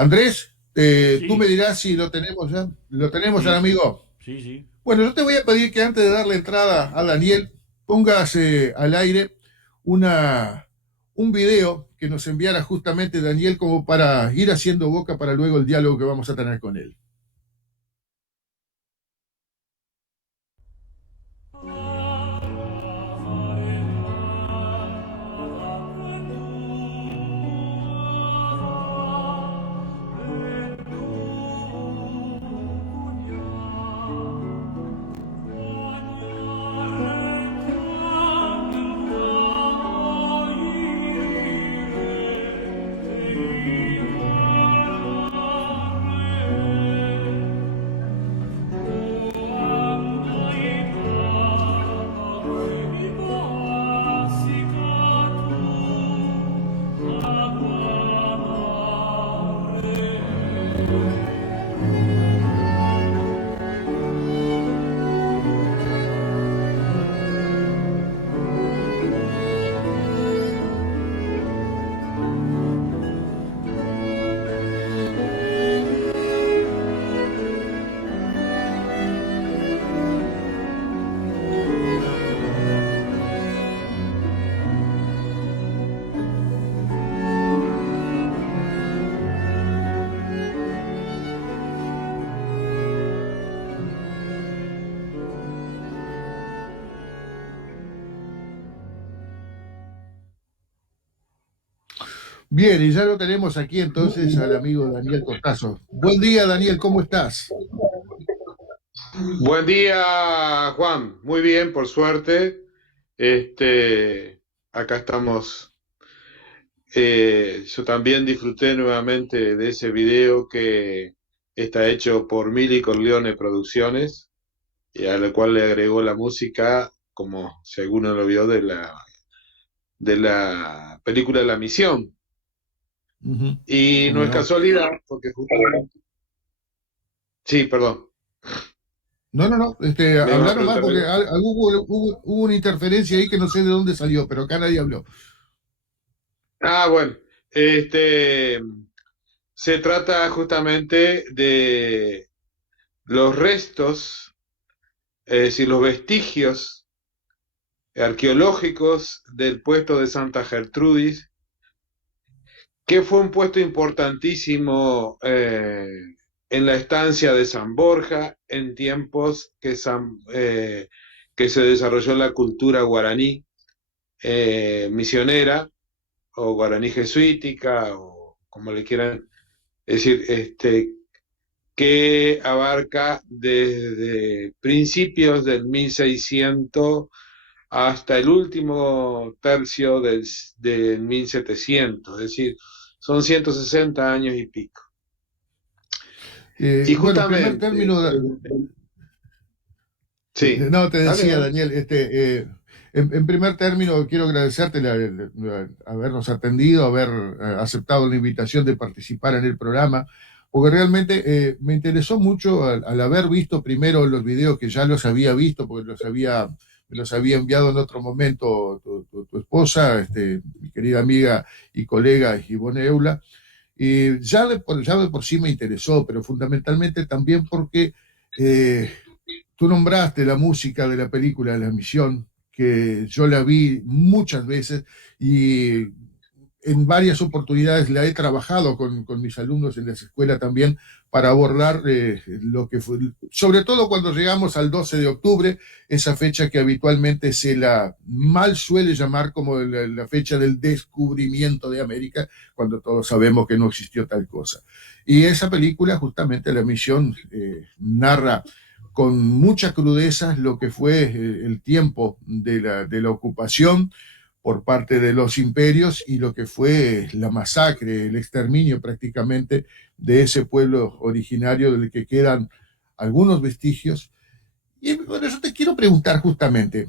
Andrés, tú me Sí, dirás si lo tenemos ya. ¿Lo tenemos al sí, amigo? sí, sí. Bueno, yo te voy a pedir que antes de darle entrada a Daniel, pongas al aire una, un video que nos enviara justamente Daniel como para ir haciendo boca para luego el diálogo que vamos a tener con él. Bien, y ya lo tenemos aquí entonces al amigo Daniel Cortazo. Buen día, Daniel, ¿cómo estás? Buen día, Juan. Muy bien, por suerte. Acá estamos. Yo también disfruté nuevamente de ese video que está hecho por Mili Corleone Producciones, y a la cual le agregó la música, como si alguno lo vio, de la película La Misión. Ujú. Y no ¿Cómo es no? casualidad, porque justamente. Sí, perdón. No, no, no, Me iba a hablaron más preguntar porque algo. hubo una interferencia ahí que no sé de dónde salió, pero acá nadie habló. Ah, bueno. Este. Se trata justamente de los restos, es decir, los vestigios arqueológicos del puesto de Santa Gertrudis, que fue un puesto importantísimo en la estancia de San Borja en tiempos que se desarrolló la cultura guaraní misionera o guaraní jesuítica o como le quieran decir, que abarca desde principios del 1600 hasta el último tercio del 1700, es decir, son 160 años y pico. Y Bueno, en primer justamente, término, sí, no, te dale, decía, dale. Daniel, en primer término quiero agradecerte habernos atendido, haber aceptado la invitación de participar en el programa, porque realmente me interesó mucho al haber visto primero los videos que ya los había visto, porque me los había enviado en otro momento tu esposa, mi querida amiga y colega Ivonne Eula, y ya de por sí me interesó, pero fundamentalmente también porque... eh, tú nombraste la música de la película La Misión, que yo la vi muchas veces y en varias oportunidades la he trabajado con mis alumnos en las escuelas también para abordar lo que fue, sobre todo cuando llegamos al 12 de octubre, esa fecha que habitualmente se la mal suele llamar como la fecha del descubrimiento de América, cuando todos sabemos que no existió tal cosa. Y esa película, justamente La Misión, narra con mucha crudeza lo que fue el tiempo de la ocupación por parte de los imperios y lo que fue la masacre, el exterminio prácticamente de ese pueblo originario del que quedan algunos vestigios. Y bueno, yo te quiero preguntar justamente,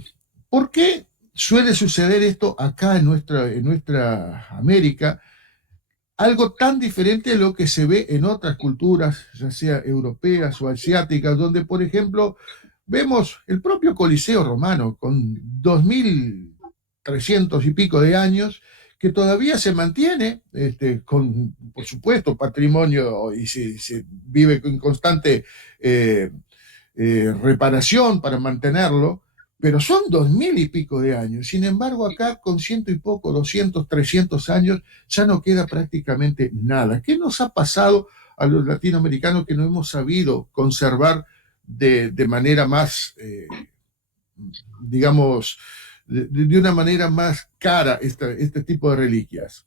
¿por qué suele suceder esto acá en nuestra América? Algo tan diferente a lo que se ve en otras culturas, ya sea europeas o asiáticas, donde, por ejemplo, vemos el propio Coliseo romano con 2300 y pico de años, que todavía se mantiene, con, por supuesto, patrimonio y se vive en constante reparación para mantenerlo, pero son 2000 y pico de años. Sin embargo, acá con ciento y poco, 200, 300 años, ya no queda prácticamente nada. ¿Qué nos ha pasado a los latinoamericanos que no hemos sabido conservar de manera más, digamos, de una manera más cara este tipo de reliquias?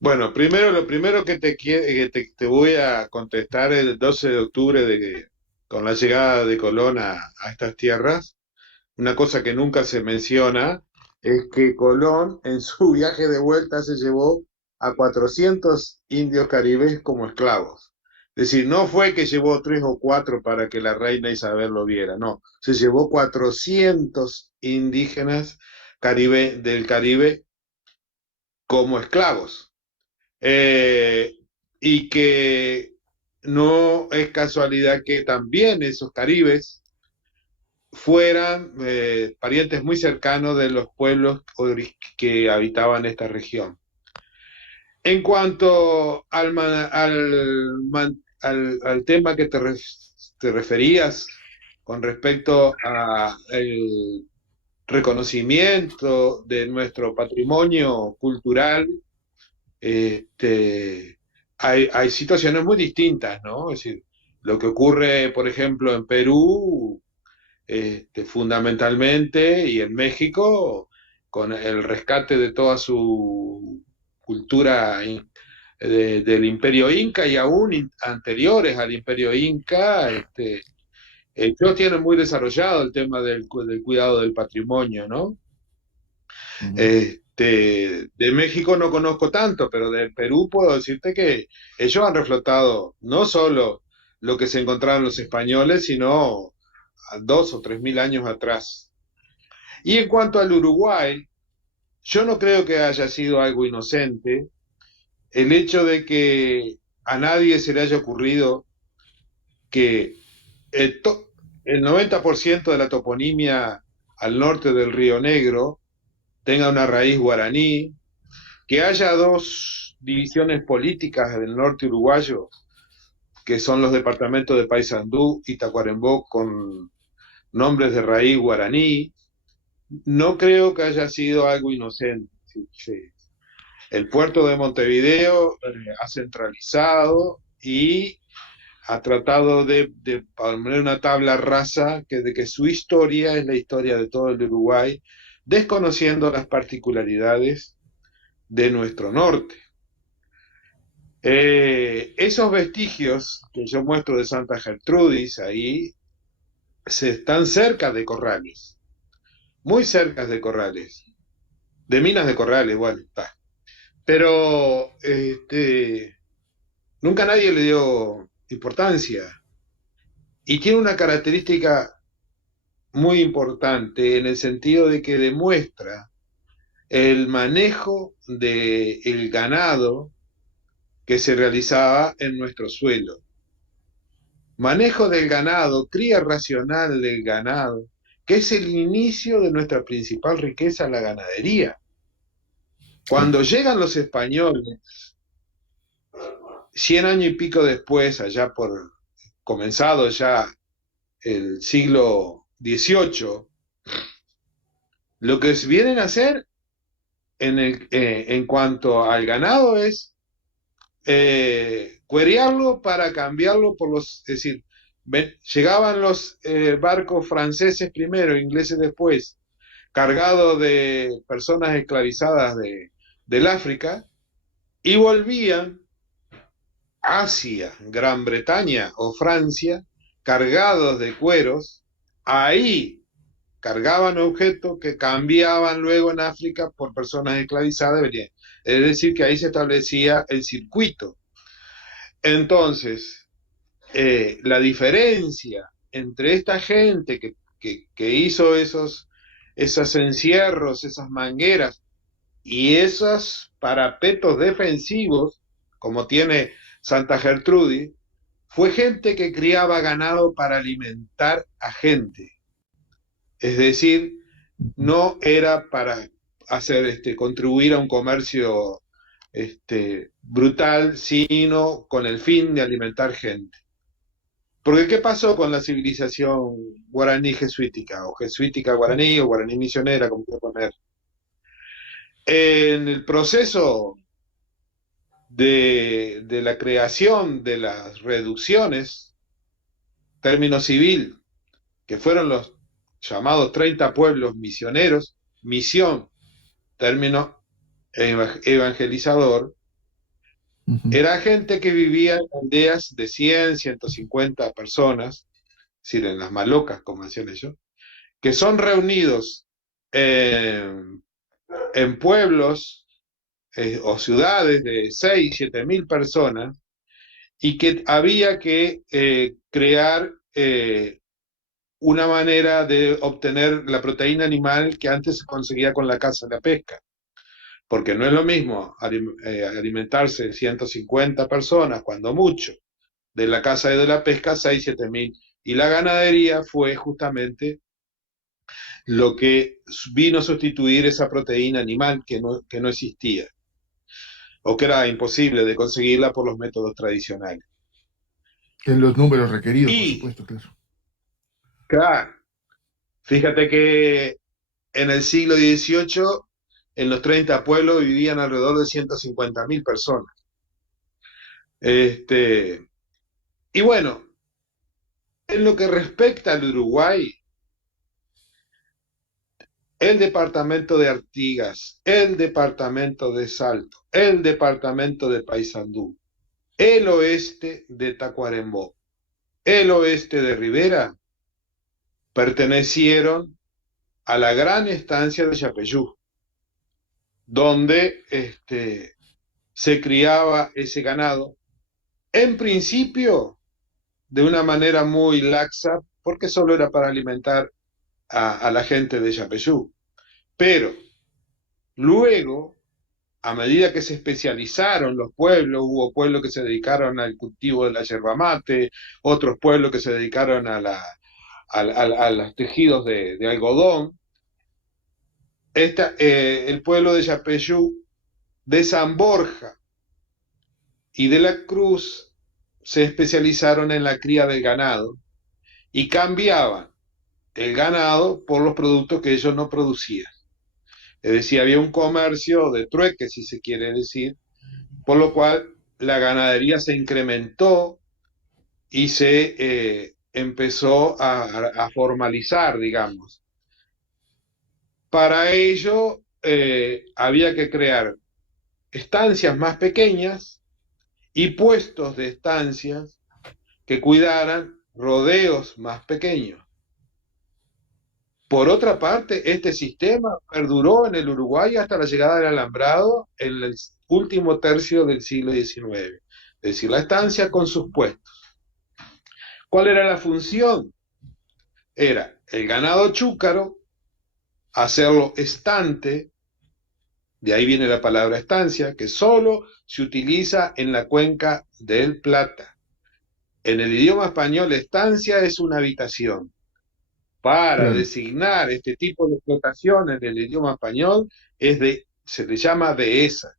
Bueno, primero, lo primero que te voy a contestar el 12 de octubre con la llegada de Colón a estas tierras. Una cosa que nunca se menciona es que Colón en su viaje de vuelta se llevó a 400 indios caribes como esclavos. Es decir, no fue que llevó 3 o 4 para que la reina Isabel lo viera, no, se llevó 400 indígenas del Caribe como esclavos. Eh, y que no es casualidad que también esos caribes fueran parientes muy cercanos de los pueblos que habitaban esta región. En cuanto al tema que te referías con respecto al reconocimiento de nuestro patrimonio cultural, hay situaciones muy distintas, ¿no? Es decir, lo que ocurre, por ejemplo, en Perú, fundamentalmente, y en México, con el rescate de toda su cultura del Imperio Inca y aún anteriores al Imperio Inca, ellos tienen muy desarrollado el tema del cuidado del patrimonio, ¿no? Uh -huh. De México no conozco tanto, pero del Perú puedo decirte que ellos han reflotado no solo lo que se encontraron los españoles, sino a 2 o 3 mil años atrás. Y en cuanto al Uruguay, yo no creo que haya sido algo inocente el hecho de que a nadie se le haya ocurrido que el, el 90% de la toponimia al norte del Río Negro tenga una raíz guaraní, que haya 2 divisiones políticas del norte uruguayo, que son los departamentos de Paysandú y Tacuarembó, con nombres de raíz guaraní. No creo que haya sido algo inocente. El puerto de Montevideo ha centralizado y ha tratado de poner una tabla rasa de que su historia es la historia de todo el Uruguay, desconociendo las particularidades de nuestro norte. Esos vestigios que yo muestro de Santa Gertrudis ahí están cerca de corrales, muy cerca de corrales, de minas de corrales, igual está. Pero nunca nadie le dio importancia. Y tiene una característica muy importante en el sentido de que demuestra el manejo del ganado que se realizaba en nuestro suelo. Manejo del ganado, cría racional del ganado, que es el inicio de nuestra principal riqueza, la ganadería. Cuando llegan los españoles, 100 años y pico después, allá por comenzado ya el siglo XVIII, lo que vienen a hacer en cuanto al ganado es cuerearlo para cambiarlo por es decir, llegaban los barcos franceses primero, ingleses después, cargados de personas esclavizadas del África, y volvían Asia, Gran Bretaña o Francia, cargados de cueros. Ahí cargaban objetos que cambiaban luego en África por personas esclavizadas. Es decir, que ahí se establecía el circuito. Entonces, la diferencia entre esta gente que hizo esos encierros, esas mangueras y esos parapetos defensivos, como tiene Santa Gertrudis, fue gente que criaba ganado para alimentar a gente. Es decir, no era para contribuir a un comercio brutal, sino con el fin de alimentar gente. Porque ¿qué pasó con la civilización guaraní jesuítica, o jesuítica guaraní, o guaraní misionera, como quiera poner? En el proceso de la creación de las reducciones, término civil, que fueron los llamados 30 pueblos misioneros, misión, término evangelizador, era gente que vivía en aldeas de 100, 150 personas, es decir, en las malocas, como decían ellos, que son reunidos en pueblos o ciudades de 6, 7 mil personas, y que había que crear una manera de obtener la proteína animal que antes se conseguía con la caza y la pesca. Porque no es lo mismo alimentarse 150 personas, cuando mucho, de la caza y de la pesca, 6, 7 mil. Y la ganadería fue justamente lo que vino a sustituir esa proteína animal que no existía, o que era imposible de conseguirla por los métodos tradicionales. En los números requeridos, por Y, supuesto, claro. claro, fíjate que en el siglo XVIII, en los 30 pueblos vivían alrededor de 150.000 personas. Y bueno, en lo que respecta al Uruguay, el departamento de Artigas, el departamento de Salto, el departamento de Paysandú, el oeste de Tacuarembó, el oeste de Rivera, pertenecieron a la gran estancia de Yapeyú, donde se criaba ese ganado, en principio de una manera muy laxa, porque solo era para alimentar a la gente de Yapeyú. Pero luego, a medida que se especializaron los pueblos, hubo pueblos que se dedicaron al cultivo de la yerba mate, otros pueblos que se dedicaron a los tejidos de algodón. El pueblo de Yapeyú, de San Borja y de la Cruz se especializaron en la cría del ganado y cambiaban el ganado por los productos que ellos no producían. Es decir, había un comercio de trueque, si se quiere decir, por lo cual la ganadería se incrementó y se empezó a formalizar, digamos. Para ello había que crear estancias más pequeñas y puestos de estancias que cuidaran rodeos más pequeños. Por otra parte, este sistema perduró en el Uruguay hasta la llegada del alambrado en el último tercio del siglo XIX, es decir, la estancia con sus puestos. ¿Cuál era la función? Era el ganado chúcaro, hacerlo estante, de ahí viene la palabra estancia, que solo se utiliza en la cuenca del Plata. En el idioma español, estancia es una habitación. Para Claro. designar este tipo de explotación en el idioma español se le llama dehesa.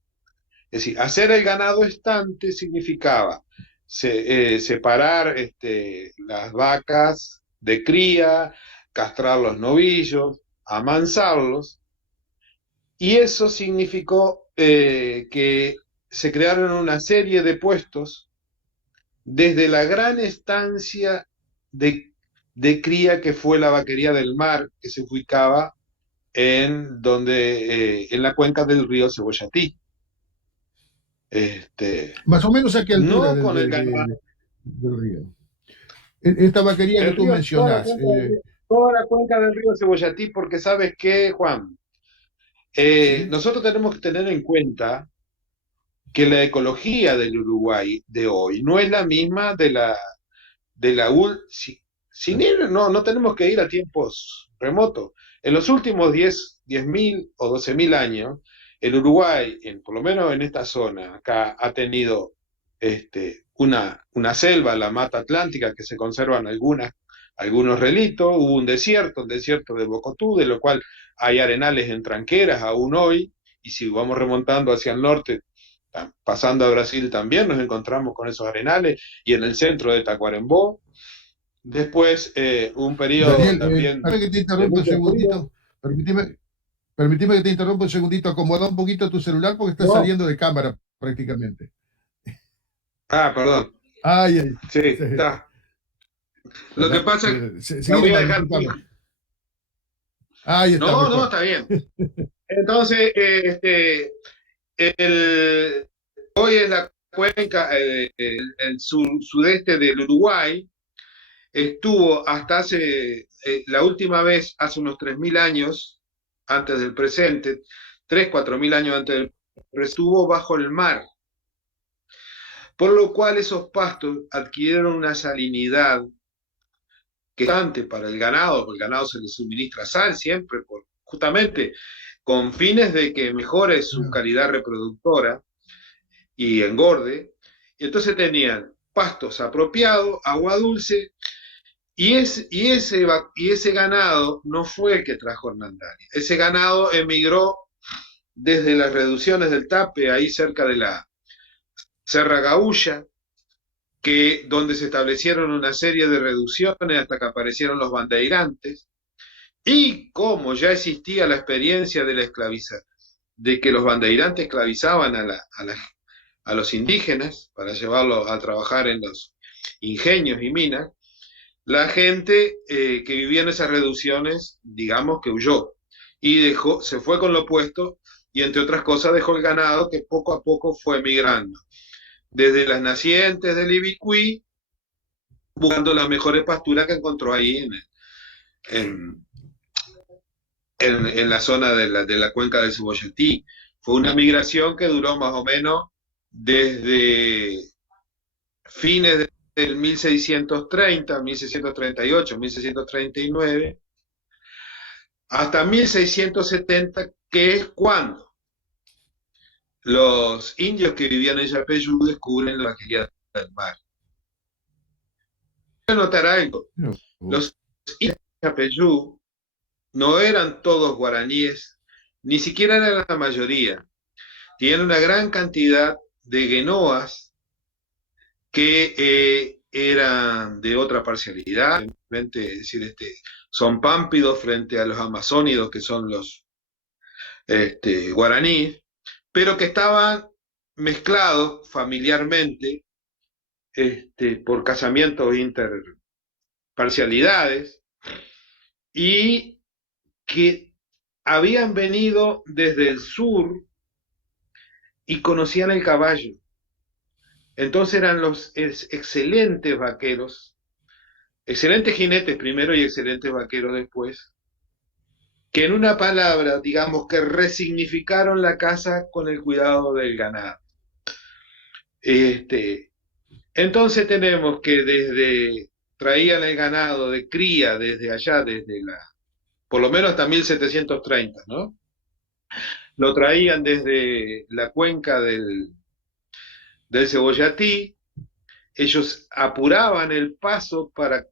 Es decir, hacer el ganado estante significaba separar las vacas de cría, castrar los novillos, amansarlos, y eso significó que se crearon una serie de puestos desde la gran estancia de cría que fue la vaquería del Mar, que se ubicaba en la cuenca del río Cebollatí. Más o menos a qué altura No con el ganado. del río. Esta vaquería que El tú río, mencionas, toda la cuenca del río Cebollatí, porque ¿sabes qué, Juan? ¿sí? Nosotros tenemos que tener en cuenta que la ecología del Uruguay de hoy no es la misma de la sin ir, no tenemos que ir a tiempos remotos. En los últimos 10.000 o 12.000 años, el Uruguay, por lo menos en esta zona, acá ha tenido una selva, la mata atlántica, que se conservan algunas algunos relitos, hubo un desierto, el desierto de Bocotú, de lo cual hay arenales en tranqueras aún hoy, y si vamos remontando hacia el norte, pasando a Brasil también nos encontramos con esos arenales, y en el centro de Tacuarembó. Después, un periodo Daniel, también permíteme que te de interrumpa un mucho frío. segundito. Permíteme, permíteme que te interrumpa un segundito. Acomoda un poquito tu celular porque está No. saliendo de cámara prácticamente. Ah, perdón. Ay, ay. Sí, Sí. está. Lo que pasa es que la Seguí voy a nomás, dejar disculpame. fija. Ahí está, No, no, mejor. está bien. Entonces, hoy es la cuenca, sudeste del Uruguay, estuvo hasta la última vez, hace unos 3.000 años, antes del presente, 4.000 años antes del presente, estuvo bajo el mar, por lo cual esos pastos adquirieron una salinidad que es importante para el ganado, porque el ganado se le suministra sal siempre, justamente con fines de que mejore su calidad reproductora y engorde. Y entonces tenían pastos apropiados, agua dulce, y ese ganado no fue el que trajo Hernandari. Ese ganado emigró desde las reducciones del Tape, ahí cerca de la Serra Gaúcha, donde se establecieron una serie de reducciones hasta que aparecieron los bandeirantes. Y como ya existía la experiencia de la esclavización, de que los bandeirantes esclavizaban a los indígenas para llevarlos a trabajar en los ingenios y minas, la gente que vivía en esas reducciones, digamos que huyó y se fue con lo opuesto, y entre otras cosas dejó el ganado que poco a poco fue migrando, desde las nacientes del Ibicuí, buscando las mejores pasturas que encontró ahí en, en la zona de la cuenca del Cebollantí. Fue una migración que duró más o menos desde fines del 1630, 1638, 1639, hasta 1670, que es cuando los indios que vivían en Yapeyú descubren la vaquería del mar. Voy a notar algo, los indios de Yapeyú no eran todos guaraníes, ni siquiera eran la mayoría. Tienen una gran cantidad de guenoas que eran de otra parcialidad, es decir, son pámpidos frente a los amazónidos, que son los guaraníes, pero que estaban mezclados familiarmente por casamientos interparcialidades, y que habían venido desde el sur y conocían el caballo. Entonces eran los excelentes vaqueros, excelentes jinetes primero y excelentes vaqueros después, que en una palabra, digamos que resignificaron la caza con el cuidado del ganado. Entonces tenemos que traían el ganado de cría desde allá, por lo menos hasta 1730, ¿no? Lo traían desde la cuenca del Cebollatí. Ellos apuraban el paso para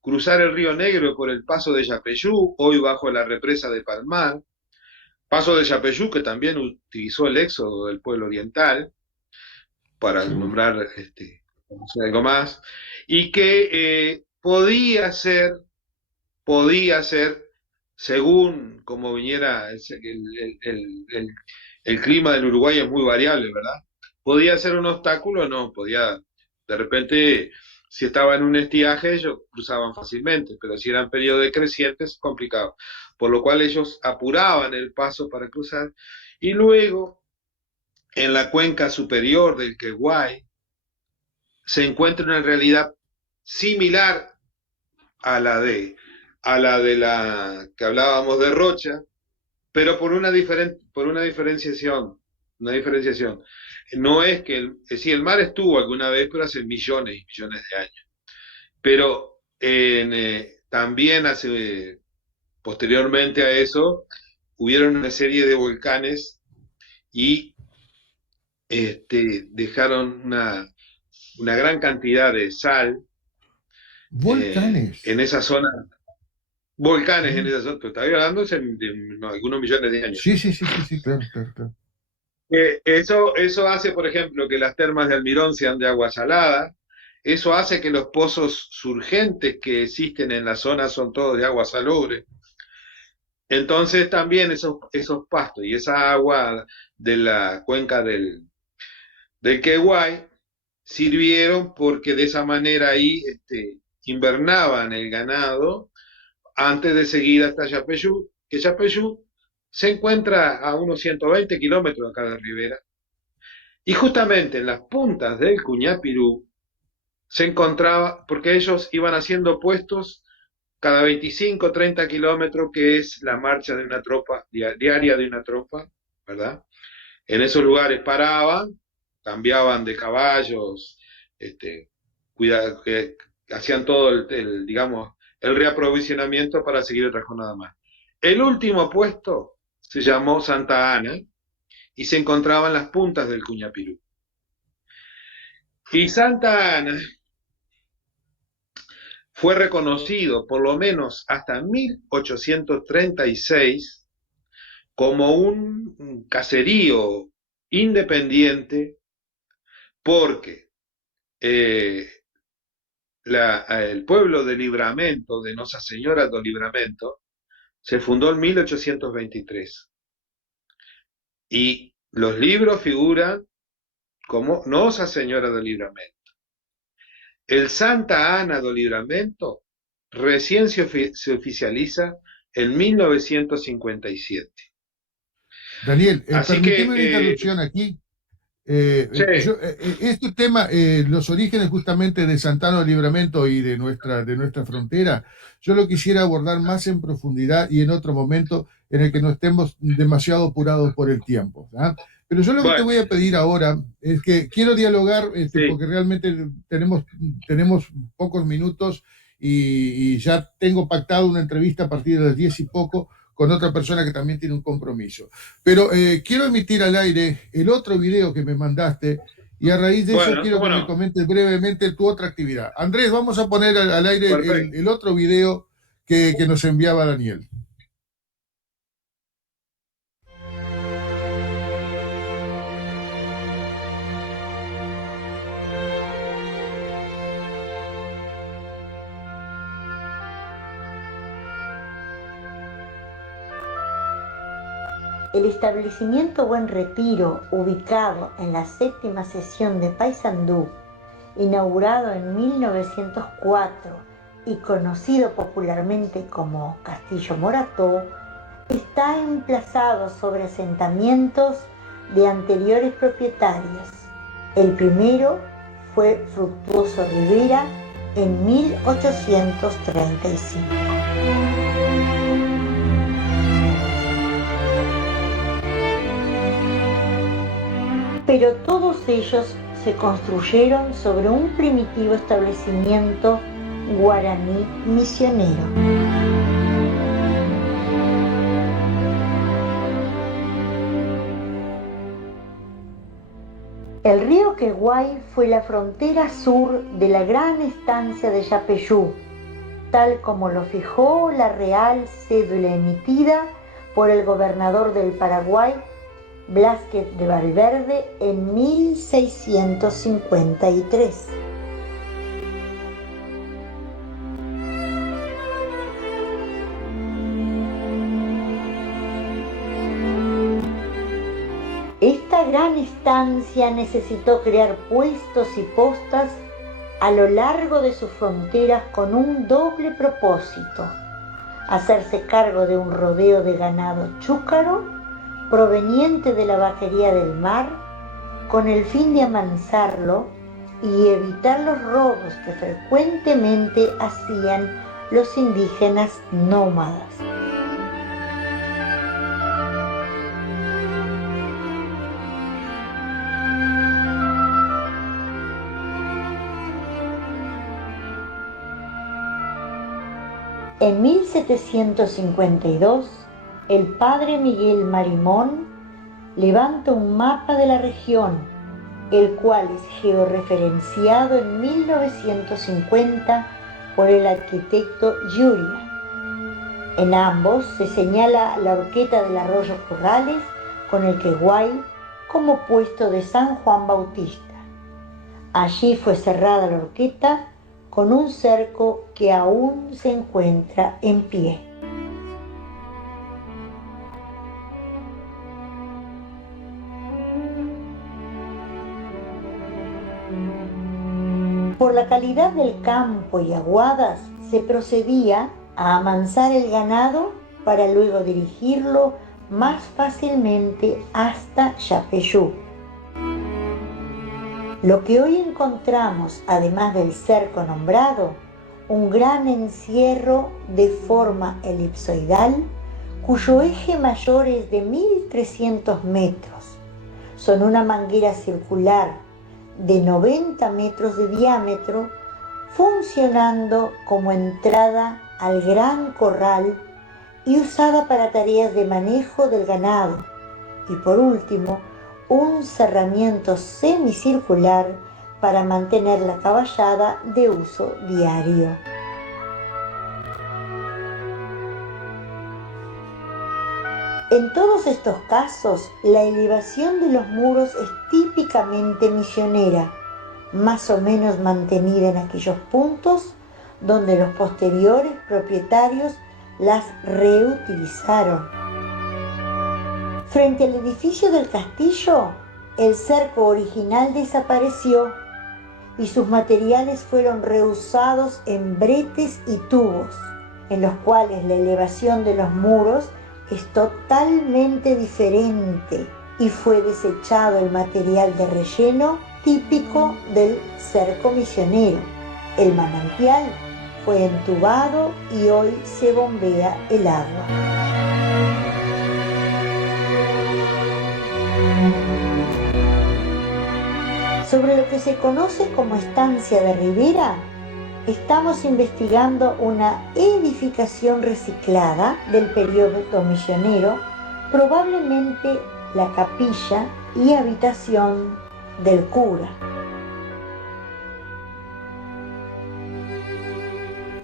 cruzar el río Negro por el paso de Yapeyú, hoy bajo la represa de Palmar, paso de Yapeyú que también utilizó el éxodo del pueblo oriental, para nombrar algo más, y que podía ser, según como viniera el clima del Uruguay es muy variable, ¿verdad? Podía ser un obstáculo, no, podía, de repente, si estaba en un estiaje, ellos cruzaban fácilmente, pero si eran periodos decrecientes, complicado. Por lo cual ellos apuraban el paso para cruzar, y luego, en la cuenca superior del Queguay, se encuentra una realidad similar a la de la que hablábamos de Rocha, pero por una diferenciación. No es que, sí, el mar estuvo alguna vez, pero hace millones y millones de años. Pero también posteriormente a eso, hubieron una serie de volcanes y dejaron una gran cantidad de sal Volcanes. en esa zona, volcanes en Mm. esa zona, pero estaba hablando de algunos millones de años. Sí, sí, sí, sí, sí, claro, claro, claro. Eso hace, por ejemplo, que las termas de Almirón sean de agua salada. Eso hace que los pozos surgentes que existen en la zona son todos de agua salobre. Entonces también esos pastos y esa agua de la cuenca del Queguay sirvieron porque de esa manera ahí invernaban el ganado antes de seguir hasta Yapeyú, que Yapeyú se encuentra a unos 120 kilómetros acá de Rivera. Y justamente en las puntas del Cuñapirú se encontraba, porque ellos iban haciendo puestos cada 25, 30 kilómetros, que es la marcha de una tropa, diaria de una tropa, ¿verdad? En esos lugares paraban, cambiaban de caballos, que hacían todo digamos, el reaprovisionamiento para seguir otra jornada más. El último puesto se llamó Santa Ana y se encontraba en las puntas del Cuñapirú. Y Santa Ana fue reconocido por lo menos hasta 1836 como un caserío independiente porque el pueblo de Livramento, de Nosa Señora do Livramento, se fundó en 1823. Y los libros figuran como Nosa Señora do Livramento. El Santa Ana do Livramento recién se oficializa en 1957. Daniel, Así permíteme una que, interrupción aquí. sí, Este tema, los orígenes justamente de Santana de Libramento y de nuestra frontera, yo lo quisiera abordar más en profundidad y en otro momento en el que no estemos demasiado apurados por el tiempo. ¿Ah? Pero yo lo que te bueno, voy a pedir ahora es que quiero dialogar, sí, porque realmente tenemos pocos minutos y ya tengo pactado una entrevista a partir de las 10 y poco con otra persona que también tiene un compromiso. Pero quiero emitir al aire el otro video que me mandaste y a raíz de eso bueno, quiero cómo que me no, comentes brevemente tu otra actividad. Andrés, vamos a poner al aire perfecto. el otro video que nos enviaba Daniel. El establecimiento Buen Retiro, ubicado en la séptima sección de Paysandú, inaugurado en 1904 y conocido popularmente como Castillo Morató, está emplazado sobre asentamientos de anteriores propietarios. El primero fue Fructuoso Rivera en 1835. Pero todos ellos se construyeron sobre un primitivo establecimiento guaraní misionero. El río Queguay fue la frontera sur de la gran estancia de Yapeyú, tal como lo fijó la real cédula emitida por el gobernador del Paraguay, Blázquez de Valverde, en 1653. Esta gran estancia necesitó crear puestos y postas a lo largo de sus fronteras con un doble propósito: hacerse cargo de un rodeo de ganado chúcaro proveniente de la bajería del mar, con el fin de amansarlo y evitar los robos que frecuentemente hacían los indígenas nómadas. En 1752, el padre Miguel Marimón levanta un mapa de la región, el cual es georreferenciado en 1950 por el arquitecto Giulia. En ambos se señala la horqueta del arroyo Corrales con el Queguay como puesto de San Juan Bautista. Allí fue cerrada la horqueta con un cerco que aún se encuentra en pie. Por la calidad del campo y aguadas se procedía a amansar el ganado para luego dirigirlo más fácilmente hasta Yapeyú. Lo que hoy encontramos, además del cerco nombrado, un gran encierro de forma elipsoidal, cuyo eje mayor es de 1.300 metros. Son una manguera circular de 90 metros de diámetro, funcionando como entrada al gran corral y usada para tareas de manejo del ganado. Y por último, un cerramiento semicircular para mantener la caballada de uso diario. En todos estos casos, la elevación de los muros es típicamente misionera, más o menos mantenida en aquellos puntos donde los posteriores propietarios las reutilizaron. Frente al edificio del castillo, el cerco original desapareció y sus materiales fueron reusados en bretes y tubos, en los cuales la elevación de los muros es totalmente diferente y fue desechado el material de relleno típico del cerco misionero. El manantial fue entubado y hoy se bombea el agua. Sobre lo que se conoce como estancia de Ribera, estamos investigando una edificación reciclada del periodo misionero, probablemente la capilla y habitación del cura.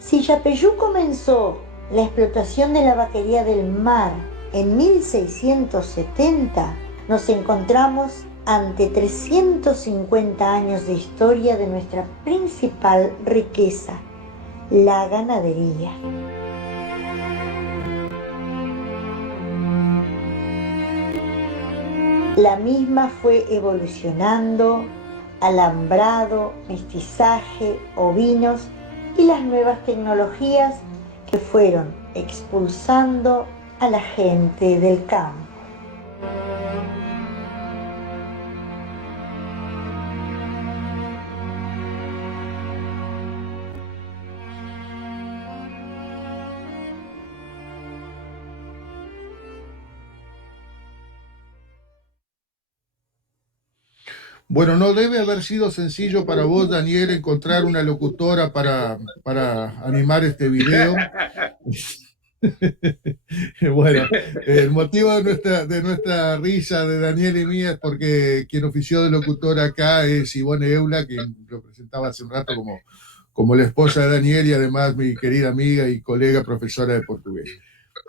Si Yapeyú comenzó la explotación de la vaquería del mar en 1670, nos encontramos ante 350 años de historia de nuestra principal riqueza, la ganadería. La misma fue evolucionando, alambrado, mestizaje, ovinos y las nuevas tecnologías que fueron expulsando a la gente del campo. Bueno, no debe haber sido sencillo para vos, Daniel, encontrar una locutora para animar este video. Bueno, el motivo de nuestra risa de Daniel y mía es porque quien ofició de locutora acá es Ivonne Eula, quien lo presentaba hace un rato como la esposa de Daniel y además mi querida amiga y colega profesora de portugués.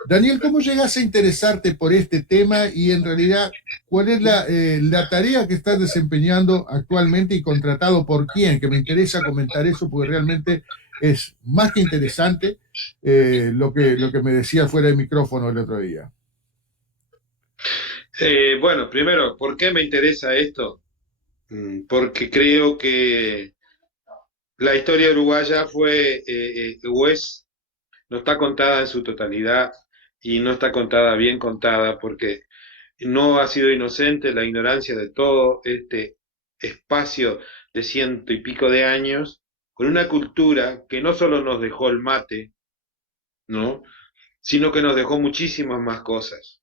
Daniel, ¿cómo llegas a interesarte por este tema y en realidad cuál es la tarea que estás desempeñando actualmente y contratado por quién? Que me interesa comentar eso porque realmente es más que interesante lo que me decía fuera de micrófono el otro día. Bueno, primero, ¿por qué me interesa esto? Porque creo que la historia uruguaya fue o es, no está contada en su totalidad y no está contada bien contada porque no ha sido inocente la ignorancia de todo este espacio de 100 y pico de años, con una cultura que no solo nos dejó el mate, ¿no? Sino que nos dejó muchísimas más cosas.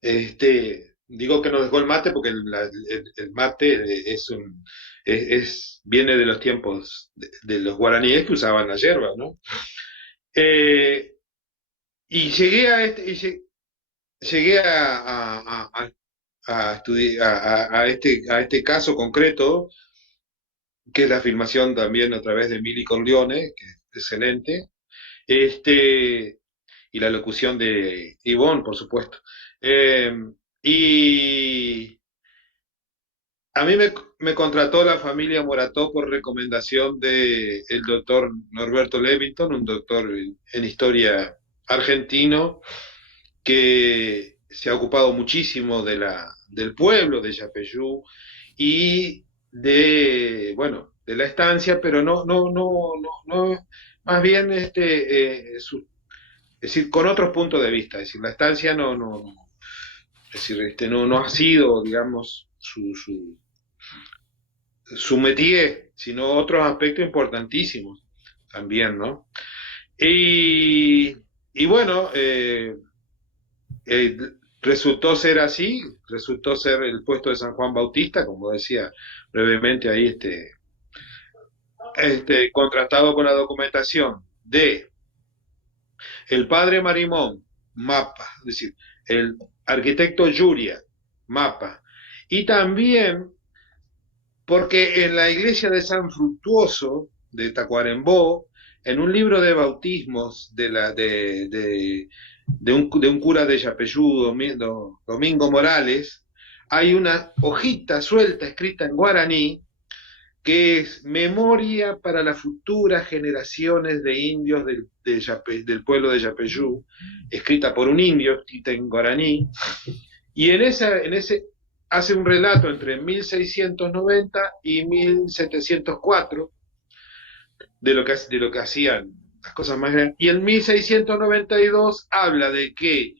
Digo que nos dejó el mate porque el mate viene de los tiempos de los guaraníes que usaban la yerba, ¿no? Y llegué a estudiar a este caso concreto que es la filmación también a través de Mili Corleone, que es excelente, este, y la locución de Ivonne, por supuesto. Eh, y a mí me contrató la familia Morató por recomendación de el doctor Norberto Levington, un doctor en historia argentino que se ha ocupado muchísimo del pueblo de Yapeyú y bueno, de la estancia, pero no, más bien es decir, con otros puntos de vista, es decir, la estancia es decir, no ha sido, digamos, su métier, sino otros aspectos importantísimos también, ¿no? Y, y bueno, eh, resultó ser así, resultó ser el puesto de San Juan Bautista, como decía brevemente ahí, contrastado con la documentación de el padre Marimón, mapa, es decir, el arquitecto Yuria, mapa, y también porque en la iglesia de San Fructuoso de Tacuarembó, en un libro de bautismos de un cura de Yapeyú, Domingo Morales, hay una hojita suelta escrita en guaraní que es memoria para las futuras generaciones de indios del pueblo de Yapeyú, escrita por un indio, escrita en guaraní, y en ese hace un relato entre 1690 y 1704 de lo que hacían las cosas más grandes. Y en 1692 habla de que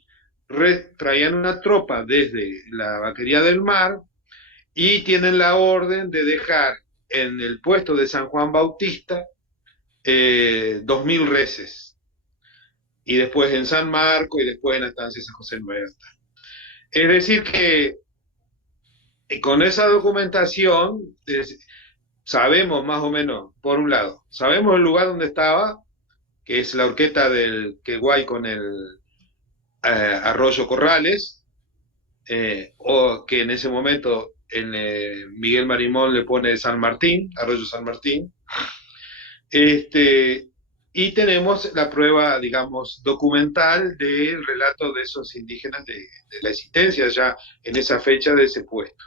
traían una tropa desde la vaquería del mar y tienen la orden de dejar en el puesto de San Juan Bautista 2000 reses. Y después en San Marco y después en la estancia de San José Nueva. Es decir que con esa documentación sabemos más o menos, por un lado, sabemos el lugar donde estaba, que es la horqueta del Queguay con el Arroyo Corrales, o que en ese momento Miguel Marimón le pone San Martín, Arroyo San Martín, y tenemos la prueba, digamos, documental del relato de esos indígenas de la existencia ya en esa fecha de ese puesto.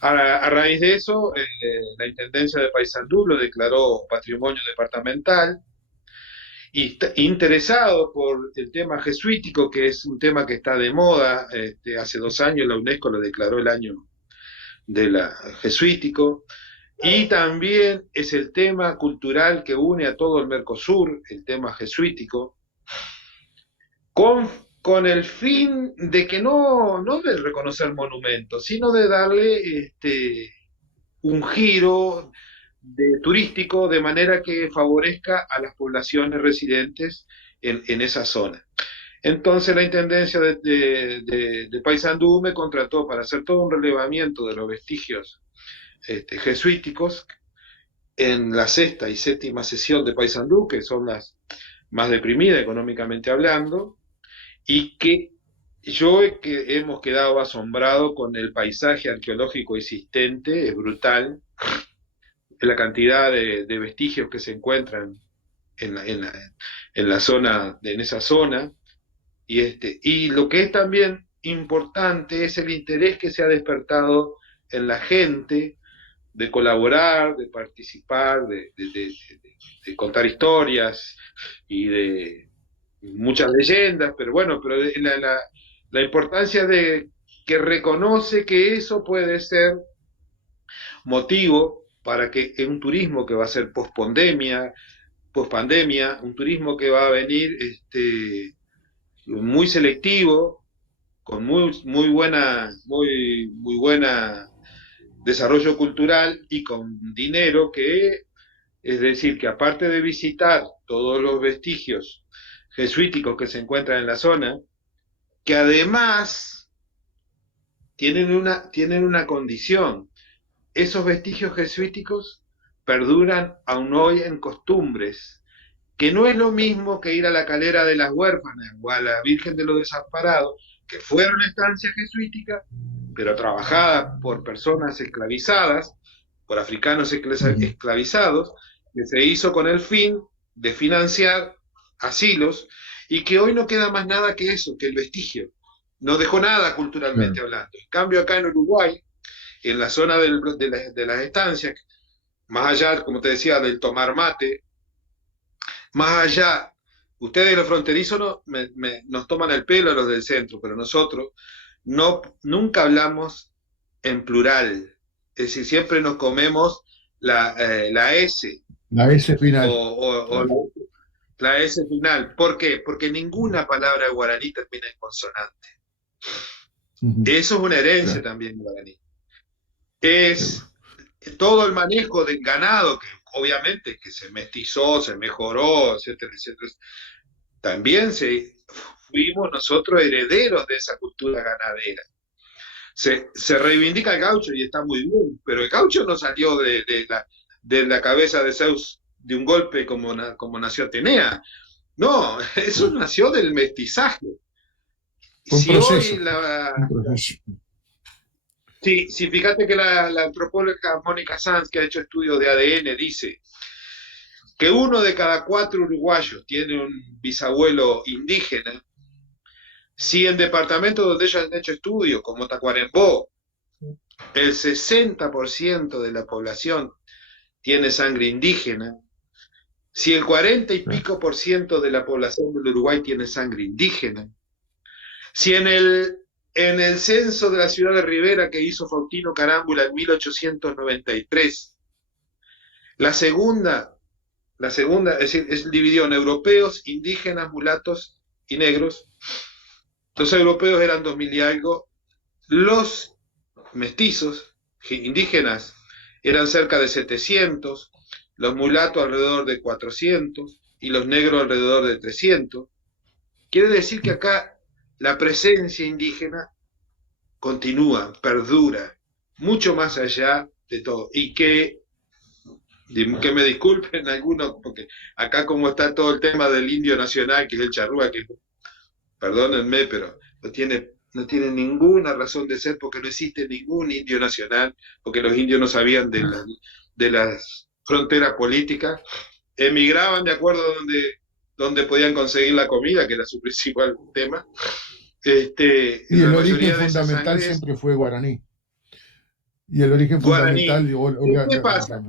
A raíz de eso, la Intendencia de Paysandú lo declaró patrimonio departamental y interesado por el tema jesuítico, que es un tema que está de moda. Hace 2 años la UNESCO lo declaró el año jesuítico, y también es el tema cultural que une a todo el Mercosur, el tema jesuítico, con el fin de que no de reconocer monumentos, sino de darle un giro turístico de manera que favorezca a las poblaciones residentes en esa zona. Entonces la Intendencia de Paysandú me contrató para hacer todo un relevamiento de los vestigios jesuíticos en la 6ª y 7ª sesión de Paysandú, que son las más deprimidas económicamente hablando, y que hemos quedado asombrados con el paisaje arqueológico existente. Es brutal la cantidad de vestigios que se encuentran en la zona, en esa zona, y lo que es también importante es el interés que se ha despertado en la gente de colaborar, de participar, de contar historias y de muchas leyendas, pero bueno, pero la importancia de que reconoce que eso puede ser motivo para que un turismo que va a ser pospandemia, un turismo que va a venir muy selectivo, con muy buena desarrollo cultural y con dinero, es decir, que aparte de visitar todos los vestigios jesuíticos que se encuentran en la zona, que además tienen una condición: esos vestigios jesuíticos perduran aún hoy en costumbres, que no es lo mismo que ir a la Calera de las Huérfanas o a la Virgen de los Desamparados, que fueron estancia jesuítica, pero trabajada por personas esclavizadas, por africanos esclavizados, que se hizo con el fin de financiar asilos, y que hoy no queda más nada que eso, que el vestigio. No dejó nada culturalmente hablando. En cambio, acá en Uruguay, en la zona de las estancias, más allá, como te decía, del tomar mate, más allá, ustedes los fronterizos nos toman el pelo a los del centro, pero nosotros nunca hablamos en plural. Es decir, siempre nos comemos la S. La S final. O la S final. ¿Por qué? Porque ninguna palabra guaraní termina en consonante. Eso es una herencia también guaraní. Es todo el manejo del ganado, que obviamente que se mestizó, se mejoró, etcétera, etcétera. También fuimos nosotros herederos de esa cultura ganadera. Se reivindica el gaucho y está muy bien, pero el gaucho no salió de la cabeza de Zeus de un golpe como nació Atenea. No, eso nació del mestizaje. Si fíjate que la antropóloga Mónica Sanz, que ha hecho estudios de ADN, dice que 1 de cada 4 uruguayos tiene un bisabuelo indígena. Si en departamentos donde ellos han hecho estudios, como Tacuarembó, el 60% de la población tiene sangre indígena, si el 40 y pico por ciento de la población del Uruguay tiene sangre indígena, si en el censo de la ciudad de Rivera que hizo Faustino Carámbula en 1893, la segunda, es decir, es dividido en europeos, indígenas, mulatos y negros. Los europeos eran 2000 y algo, los mestizos indígenas eran cerca de 700, los mulatos alrededor de 400 y los negros alrededor de 300. Quiere decir que acá la presencia indígena continúa, perdura, mucho más allá de todo. Y que me disculpen algunos, porque acá como está todo el tema del indio nacional, que es el charrúa, que perdónenme, pero no tiene ninguna razón de ser, porque no existe ningún indio nacional, porque los indios no sabían de las fronteras políticas, emigraban de acuerdo a donde podían conseguir la comida, que era su principal tema. Y el origen fundamental siempre fue guaraní. Y el origen fundamental... ¿Qué pasa?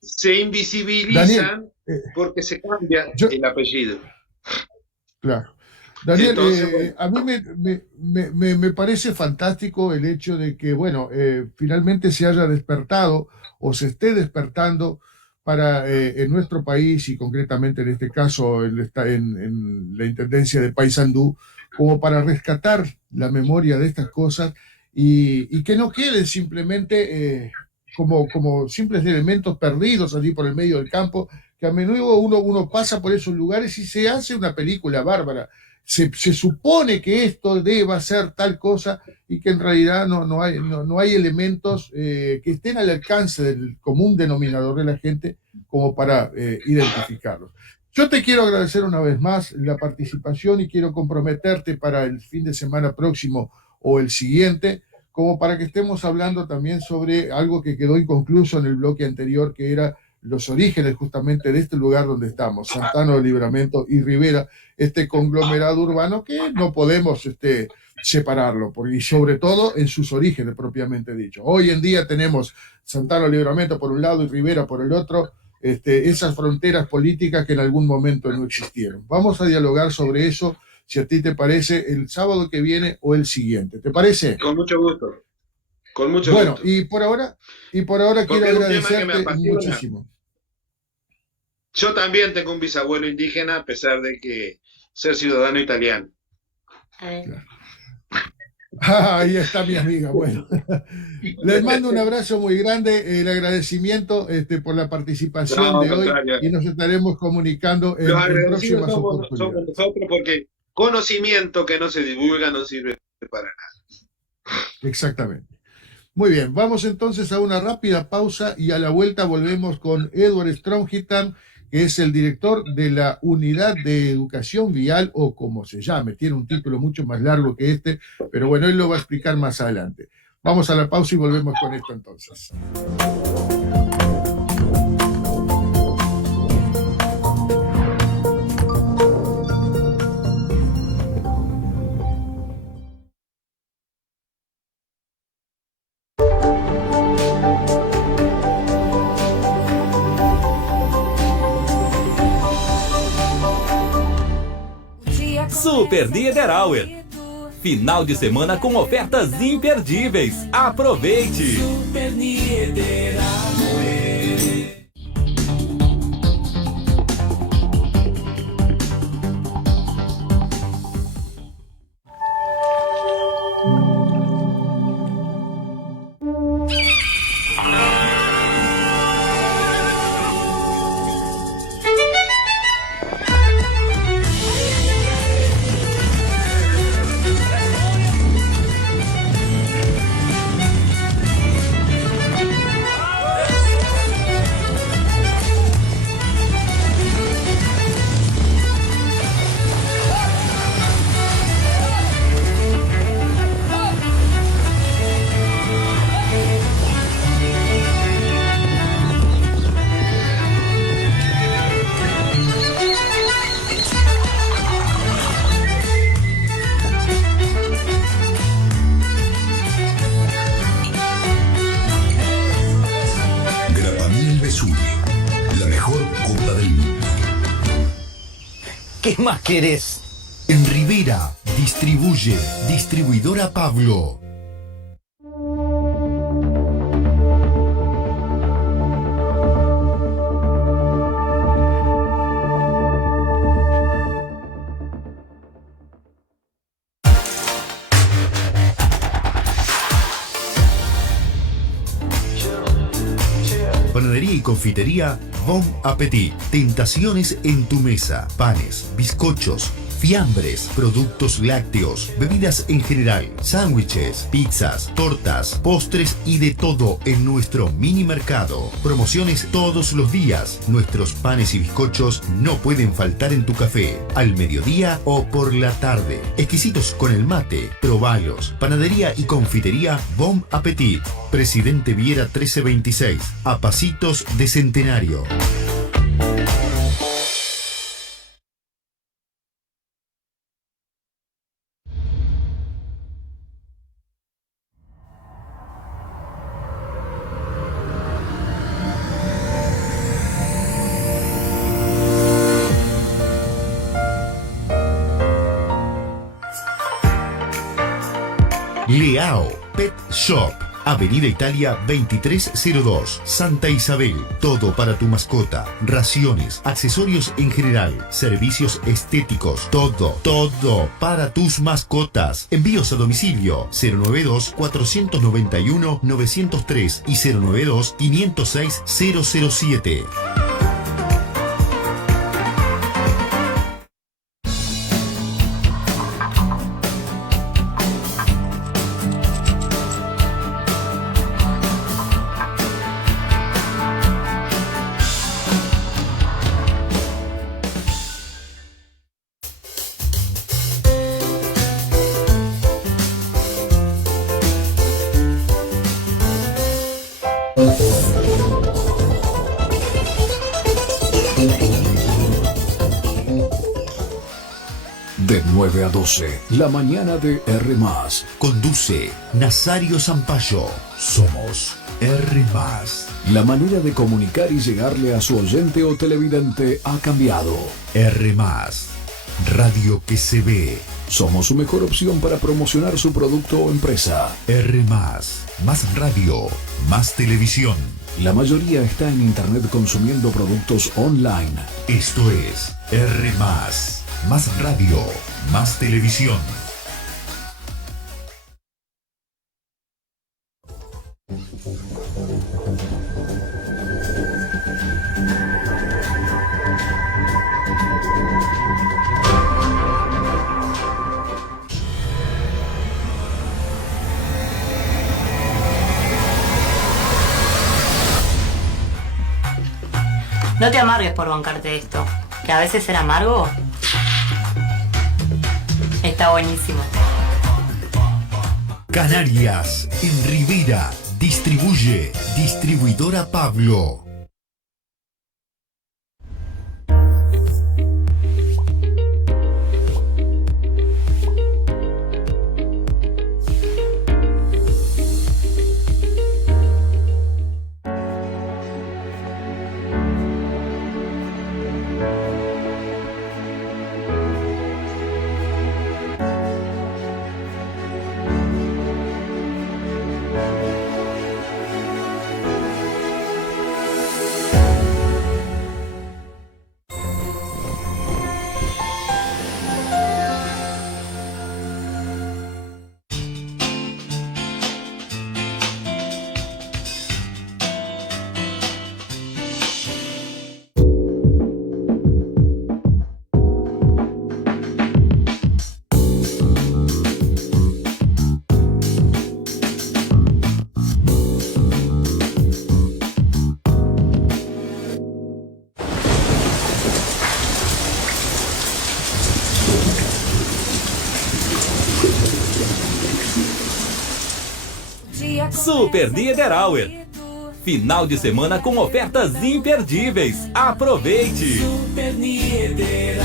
Se invisibilizan porque se cambia el apellido. Claro. Daniel, entonces, a mí me parece fantástico el hecho de que, finalmente se haya despertado o se esté despertando para en nuestro país y concretamente en este caso en la Intendencia de Paysandú, como para rescatar la memoria de estas cosas y que no queden simplemente como simples elementos perdidos allí por el medio del campo, que a menudo uno pasa por esos lugares y se hace una película bárbara. Se supone que esto deba ser tal cosa y que en realidad no hay elementos que estén al alcance del común denominador de la gente como para identificarlos. Yo te quiero agradecer una vez más la participación y quiero comprometerte para el fin de semana próximo o el siguiente, como para que estemos hablando también sobre algo que quedó inconcluso en el bloque anterior, que era los orígenes justamente de este lugar donde estamos, Santana de Livramento y Rivera, este conglomerado urbano que no podemos separarlo, y sobre todo en sus orígenes propiamente dicho. Hoy en día tenemos Santana de Livramento por un lado y Rivera por el otro, esas fronteras políticas que en algún momento no existieron. Vamos a dialogar sobre eso, si a ti te parece, el sábado que viene o el siguiente. ¿Te parece? Con mucho gusto. Con mucho gusto. Bueno, y por ahora quiero agradecerte muchísimo. Yo también tengo un bisabuelo indígena, a pesar de que ser ciudadano italiano. Ahí está mi amiga. Bueno, les mando un abrazo muy grande, el agradecimiento por la participación de hoy y nos estaremos comunicando en próximas oportunidades. Somos nosotros, porque conocimiento que no se divulga no sirve para nada. Exactamente. Muy bien, vamos entonces a una rápida pausa y a la vuelta volvemos con Edward Stronghitam, que es el director de la Unidad de Educación Vial, o como se llame, tiene un título mucho más largo que este, pero bueno, él lo va a explicar más adelante. Vamos a la pausa y volvemos con esto entonces. Super Niederauer. Final de semana com ofertas imperdíveis. Aproveite! Super Niederauer. ¿Qué más querés? En Rivera, distribuye Distribuidora Pablo. Panadería y confitería Bon Appetit. Tentaciones en tu mesa. Panes, bizcochos, fiambres, productos lácteos, bebidas en general, sándwiches, pizzas, tortas, postres y de todo en nuestro mini mercado. Promociones todos los días. Nuestros panes y bizcochos no pueden faltar en tu café, al mediodía o por la tarde. Exquisitos con el mate. Probalos. Panadería y confitería Bon Appetit. Presidente Viera 1326, a pasitos de Centenario. Leao Pet Shop, Avenida Italia 2302, Santa Isabel. Todo para tu mascota. Raciones, accesorios en general, servicios estéticos. Todo para tus mascotas. Envíos a domicilio 092-491-903 y 092-506-007. De 9 a 12, la mañana de R+. Conduce Nazario Zampayo. Somos R+. La manera de comunicar y llegarle a su oyente o televidente ha cambiado. R+. Radio que se ve. Somos su mejor opción para promocionar su producto o empresa. R+. Más radio, más televisión. La mayoría está en internet consumiendo productos online. Esto es R+. Más radio, más televisión. No te amargues por bancarte esto, que a veces ser amargo está buenísimo. Canarias, en Rivera, distribuye Distribuidora Pablo. Super Niederauer. Final de semana com ofertas imperdíveis. Aproveite! Super Niederauer.